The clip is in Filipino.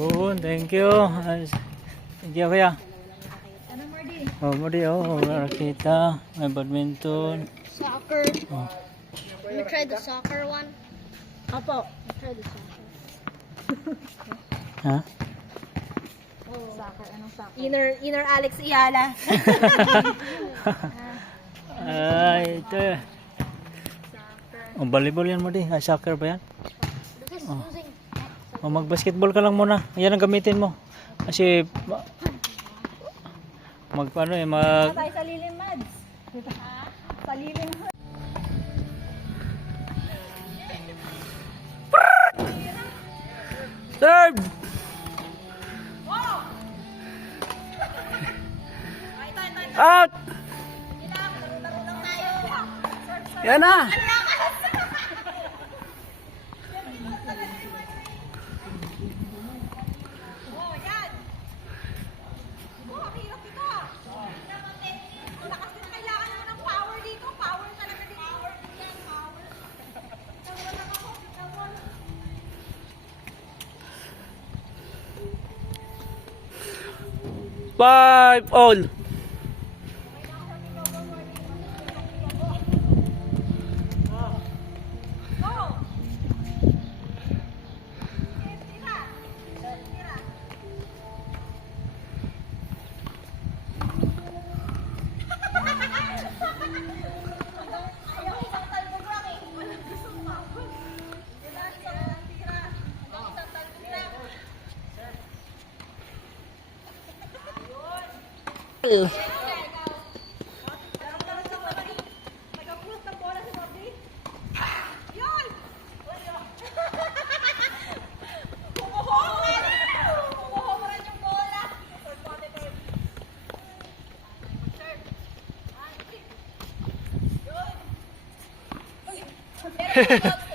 Oo, thank you. Thank you, kuya. Oh, Mardi, rakita, may badminton. Soccer. Oh. You try the soccer one? Apo. You try the soccer. Ha? Soccer. Anong soccer? Inner Alex Iyala. Ay, ito. Oh, volleyball yan, Mardi. Ay, soccer ba yan? Oh. Oh, mag-basketball ka lang muna. Yan ang gamitin mo. Kasi magpaano eh, Tayo sa lilim, Mads. Sa lilim. serve! Out! Yan na! Five all. Hehehe